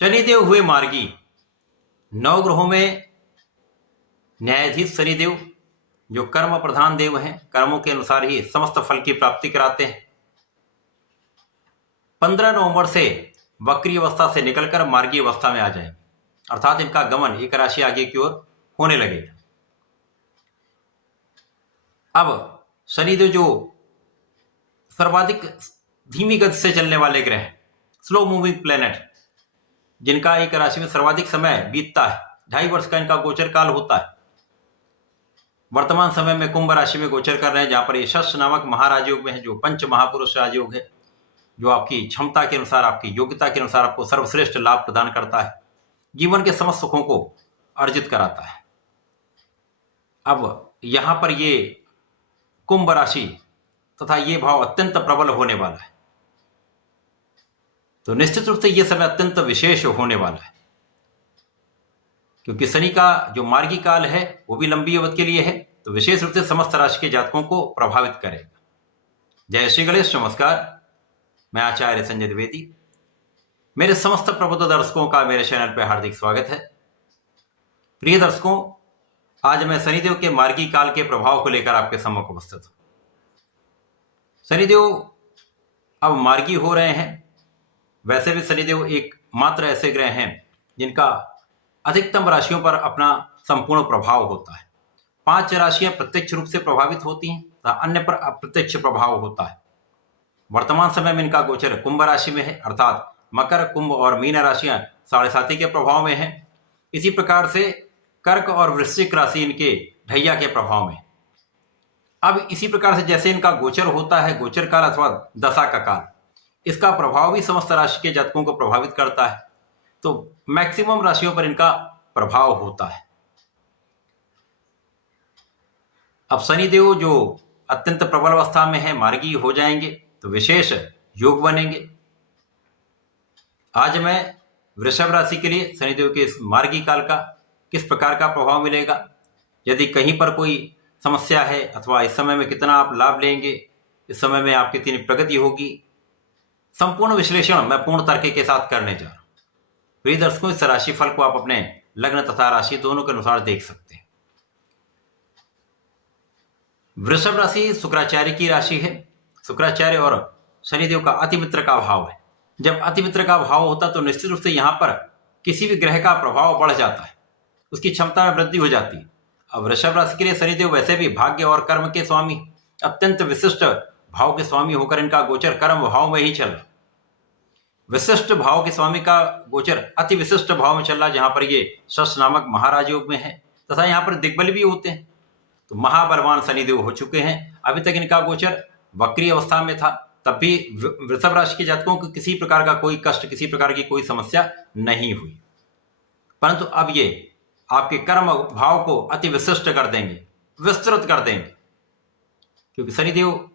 शनिदेव हुए मार्गी। नवग्रहों में न्यायाधीश शनिदेव जो कर्म प्रधान देव हैं, कर्मों के अनुसार ही समस्त फल की प्राप्ति कराते हैं। 15 नवंबर से वक्री अवस्था से निकलकर मार्गी अवस्था में आ जाएंगे, अर्थात इनका गमन एक राशि आगे की ओर होने लगेगा। अब शनिदेव जो सर्वाधिक धीमी गति से चलने वाले ग्रह हैं, स्लो मूविंग प्लेनेट, जिनका एक राशि में सर्वाधिक समय बीतता है, 2.5 वर्ष का इनका गोचर काल होता है। वर्तमान समय में कुंभ राशि में गोचर कर रहे हैं, जहां पर यशस नामक महाराजयोग में है, जो पंच महापुरुष राजयोग है, जो आपकी क्षमता के अनुसार, आपकी योग्यता के अनुसार आपको सर्वश्रेष्ठ लाभ प्रदान करता है, जीवन के समस्त सुखों को अर्जित कराता है। अब यहां पर ये कुंभ राशि तथा ये भाव अत्यंत प्रबल होने वाला है, तो निश्चित रूप से ये समय अत्यंत विशेष होने वाला है, क्योंकि शनि का जो मार्गी काल है वो भी लंबी अवधि के लिए है, तो विशेष रूप से समस्त राशि के जातकों को प्रभावित करेगा। जय श्री गणेश, नमस्कार। मैं आचार्य संजय द्विवेदी। मेरे समस्त प्रबुद्ध दर्शकों का मेरे चैनल पर हार्दिक स्वागत है। प्रिय दर्शकों, आज मैं शनिदेव के मार्गी काल के प्रभाव को लेकर आपके सम्मुख उपस्थित हूं। शनिदेव अब मार्गी हो रहे हैं। वैसे भी शनिदेव एक मात्र ऐसे ग्रह हैं जिनका अधिकतम राशियों पर अपना संपूर्ण प्रभाव होता है। 5 राशियां प्रत्यक्ष रूप से प्रभावित होती हैं तथा अन्य पर अप्रत्यक्ष प्रभाव होता है। वर्तमान समय में इनका गोचर कुंभ राशि में है, अर्थात मकर, कुंभ और मीन राशियां 7.5 के प्रभाव में हैं। इसी प्रकार से कर्क और वृश्चिक राशि इनके ढैया के प्रभाव में। अब इसी प्रकार से जैसे इनका गोचर होता है, गोचर काल अथवा दशा का काल, इसका प्रभाव भी समस्त राशि के जातकों को प्रभावित करता है, तो मैक्सिमम राशियों पर इनका प्रभाव होता है। अब शनिदेव जो अत्यंत प्रबल अवस्था में है, मार्गी हो जाएंगे, तो विशेष योग बनेंगे। आज मैं वृषभ राशि के लिए शनिदेव के इस मार्गी काल का किस प्रकार का प्रभाव मिलेगा, यदि कहीं पर कोई समस्या है अथवा इस समय में कितना आप लाभ लेंगे, इस समय में आपकी कितनी प्रगति होगी, संपूर्ण विश्लेषण मैं पूर्ण तर्क के साथ करने जा रहा हूं। प्रिय दर्शकों, इस राशि फल को आप अपने लग्न तथा राशि दोनों के अनुसार देख सकते हैं। वृषभ राशि शुक्राचार्य की राशि है। शुक्राचार्य और शनिदेव का अति मित्र का भाव है। जब अति मित्र का भाव होता तो निश्चित रूप से यहां पर किसी भी ग्रह का प्रभाव बढ़ जाता है, उसकी क्षमता में वृद्धि हो जाती है। अब वृषभ राशि के लिए शनिदेव वैसे भी भाग्य और कर्म के स्वामी, अत्यंत विशिष्ट भाव के स्वामी होकर इनका गोचर कर्म भाव में ही चल रहा। विशिष्ट भाव के स्वामी का गोचर अति विशिष्ट भाव में चल रहा, जहां पर ये शश नामक महाराज योग में है तथा यहाँ पर दिग्बल भी होते हैं, तो महाबलवान शनिदेव हो चुके हैं। अभी तक इनका गोचर वक्री अवस्था में था, तब भी वृषभ राशि के जातकों को किसी प्रकार का कोई कष्ट, किसी प्रकार की कोई समस्या नहीं हुई, परंतु अब ये आपके कर्म भाव को अति विशिष्ट कर देंगे, विस्तृत कर देंगे, क्योंकि शनिदेव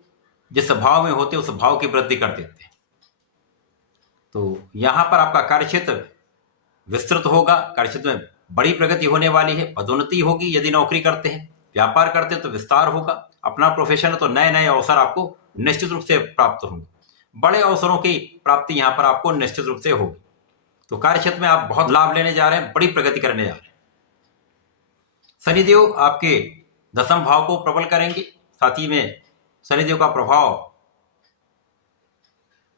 जिस भाव में होते उस भाव की वृद्धि कर देते हैं। तो यहां पर आपका कार्यक्षेत्र विस्तृत होगा, कार्यक्षेत्र में बड़ी प्रगति होने वाली है, पदोन्नति होगी। यदि नौकरी करते हैं, व्यापार करते हैं तो विस्तार होगा। अपना प्रोफेशन है तो नए नए अवसर आपको निश्चित रूप से प्राप्त होंगे। बड़े अवसरों की प्राप्ति यहां पर आपको निश्चित रूप से होगी। तो कार्यक्षेत्र में आप बहुत लाभ लेने जा रहे हैं, बड़ी प्रगति करने जा रहे हैं। शनिदेव आपके 10वें भाव को प्रबल करेंगे, साथ ही में शनिदेव का प्रभाव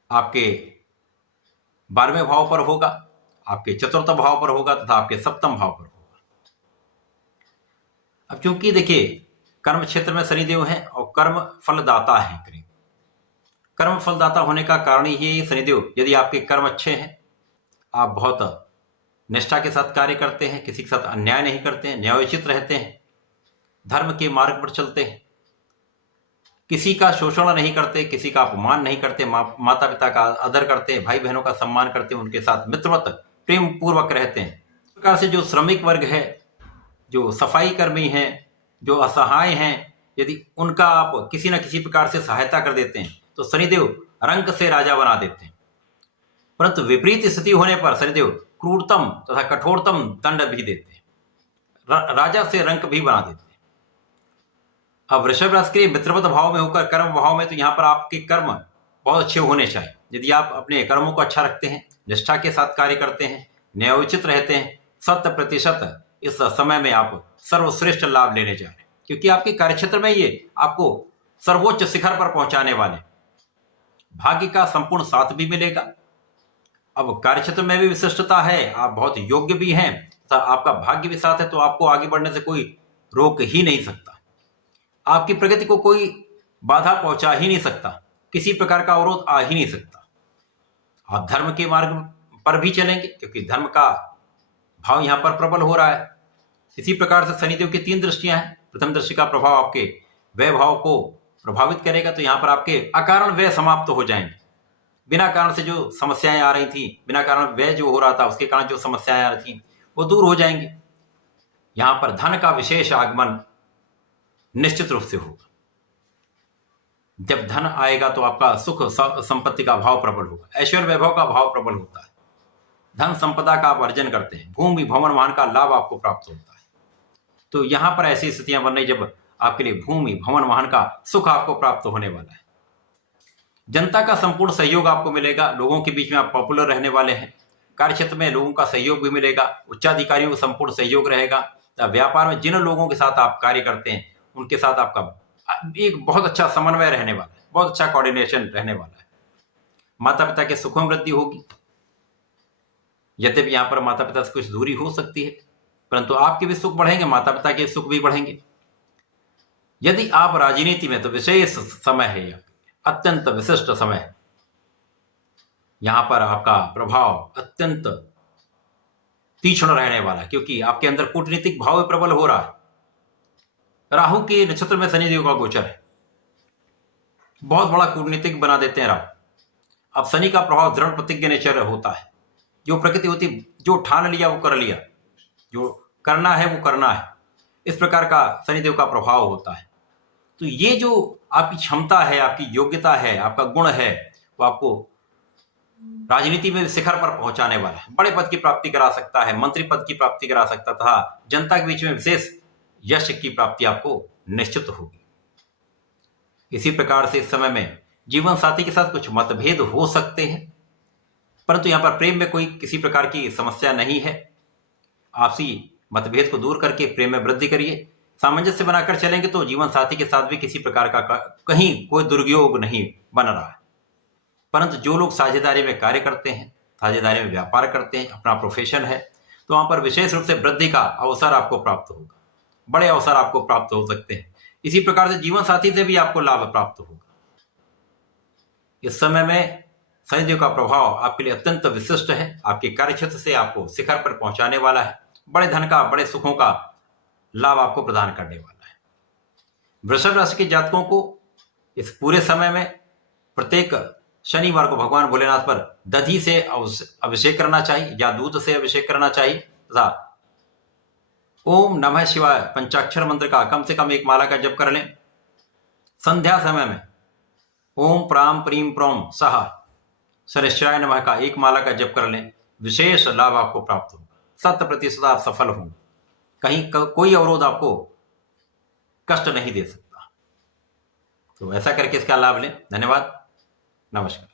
आपके 12वें भाव पर होगा, आपके 4th भाव पर होगा तथा आपके 7वें भाव पर होगा। अब क्योंकि देखिए कर्म क्षेत्र में शनिदेव है और कर्म फलदाता है, करीब कर्म फलदाता होने का कारण ये शनिदेव, यदि आपके कर्म अच्छे हैं, आप बहुत निष्ठा के साथ कार्य करते हैं, किसी के साथ अन्याय नहीं करते हैं, न्यायोचित रहते हैं, धर्म के मार्ग पर चलते हैं, किसी का शोषण नहीं करते, किसी का अपमान नहीं करते, माता पिता का आदर करते हैं, भाई बहनों का सम्मान करते हैं, उनके साथ मित्रवत प्रेम पूर्वक रहते हैं। इस प्रकार से जो श्रमिक वर्ग है, जो सफाई कर्मी हैं, जो असहाय हैं, यदि उनका आप किसी न किसी प्रकार से सहायता कर देते हैं तो शनिदेव रंक से राजा बना देते हैं। परंतु विपरीत स्थिति होने पर शनिदेव क्रूरतम तथा कठोरतम दंड भी देते हैं, राजा से रंक भी बना देते हैं। अब वृषभ राशि के मित्रवत भाव में होकर कर्म भाव में, तो यहाँ पर आपके कर्म बहुत अच्छे होने चाहिए। यदि आप अपने कर्मों को अच्छा रखते हैं, निष्ठा के साथ कार्य करते हैं, न्यायोचित रहते हैं, 100% इस समय में आप सर्वश्रेष्ठ लाभ लेने जा रहे हैं, क्योंकि आपके कार्यक्षेत्र में ये आपको सर्वोच्च शिखर पर पहुंचाने वाले। भाग्य का संपूर्ण साथ भी मिलेगा। अब कार्यक्षेत्र में भी विशिष्टता है, आप बहुत योग्य भी हैं, आपका भाग्य भी साथ है, तो आपको आगे बढ़ने से कोई रोक ही नहीं सकता। आपकी प्रगति को कोई बाधा पहुंचा ही नहीं सकता, किसी प्रकार का अवरोध आ ही नहीं सकता। आप धर्म के मार्ग पर भी चलेंगे, क्योंकि धर्म का भाव यहां पर प्रबल हो रहा है। इसी प्रकार से शनिदेव की 3 दृष्टियां हैं। प्रथम दृष्टि का प्रभाव आपके व्यय भाव को प्रभावित करेगा, तो यहां पर आपके अकारण व्यय समाप्त हो जाएंगे। बिना कारण से जो समस्याएं आ रही थी, बिना कारण व्यय जो हो रहा था, उसके कारण जो समस्याएं आ रही थी वो दूर हो जाएंगी। यहां पर धन का विशेष आगमन निश्चित रूप से होगा। जब धन आएगा तो आपका सुख संपत्ति का भाव प्रबल होगा, ऐश्वर्य वैभव का भाव प्रबल होता है। धन संपदा का आप अर्जन करते हैं, भूमि भवन वाहन का लाभ आपको प्राप्त होता है। तो यहां पर ऐसी स्थितियां बन रही जब आपके लिए भूमि भवन वाहन का सुख आपको प्राप्त होने वाला है। जनता का संपूर्ण सहयोग आपको मिलेगा, लोगों के बीच में आप पॉपुलर रहने वाले हैं। कार्यक्षेत्र में लोगों का सहयोग भी मिलेगा, उच्चाधिकारियों का संपूर्ण सहयोग रहेगा। व्यापार में जिन लोगों के साथ आप कार्य करते हैं उनके साथ आपका एक बहुत अच्छा समन्वय रहने वाला है, बहुत अच्छा कोऑर्डिनेशन रहने वाला है। माता पिता के सुखों में वृद्धि होगी। यद्यपि यहां पर माता पिता से कुछ दूरी हो सकती है, परंतु आपके भी सुख बढ़ेंगे, माता पिता के सुख भी बढ़ेंगे। यदि आप राजनीति में, तो विशेष समय है यह, अत्यंत विशिष्ट समय है। यहां पर आपका प्रभाव अत्यंत तीक्ष्ण रहने वाला है, क्योंकि आपके अंदर कूटनीतिक भाव प्रबल हो रहा है। राहु के नक्षत्र में शनिदेव का गोचर है, बहुत बड़ा कूटनीतिक बना देते हैं राहु। अब शनि का प्रभाव दृढ़ प्रतिज्ञ नेचर होता है, जो प्रकृति होती, जो ठान लिया वो कर लिया, जो करना है वो करना है, इस प्रकार का शनिदेव का प्रभाव होता है। तो ये जो आपकी क्षमता है, आपकी योग्यता है, आपका गुण है, वो आपको राजनीति में शिखर पर पहुंचाने वाला है। बड़े पद की प्राप्ति करा सकता है, मंत्री पद की प्राप्ति करा सकता था, जनता के बीच में विशेष यश की प्राप्ति आपको निश्चित होगी। इसी प्रकार से इस समय में जीवन साथी के साथ कुछ मतभेद हो सकते हैं, परंतु यहां पर प्रेम में कोई किसी प्रकार की समस्या नहीं है। आपसी मतभेद को दूर करके प्रेम में वृद्धि करिए। सामंजस्य बनाकर चलेंगे तो जीवन साथी के साथ भी किसी प्रकार का कहीं कोई दुर्योग नहीं बन रहा है। परंतु जो लोग साझेदारी में कार्य करते हैं, साझेदारी में व्यापार करते हैं, अपना प्रोफेशन है, तो वहां पर विशेष रूप से वृद्धि का अवसर आपको प्राप्त होगा, बड़े अवसर आपको प्राप्त हो सकते हैं। इसी प्रकार से जीवन साथी से भी आपको लाभ प्राप्त होगा। इस समय में शनिदेव का प्रभाव आपके लिए अत्यंत विशिष्ट है, आपके कार्यक्षेत्र से आपको शिखर पर पहुंचाने वाला है, बड़े धन का, बड़े सुखों का लाभ आपको प्रदान करने वाला है। वृषभ राशि के जातकों को इस पूरे समय में प्रत्येक शनिवार को भगवान भोलेनाथ पर दधी से अभिषेक करना चाहिए या दूध से अभिषेक करना चाहिए, तथा ओम नमः शिवाय पंचाक्षर मंत्र का कम से कम 1 माला का जप कर लें। संध्या समय में ओम प्राम प्रीम प्रोम सहा शनिश्चराय नमः का 1 माला का जप कर लें। विशेष लाभ आपको प्राप्त होगा, 100% आप सफल होंगे, कहीं कोई अवरोध आपको कष्ट नहीं दे सकता। तो ऐसा करके इसका लाभ लें। धन्यवाद, नमस्कार।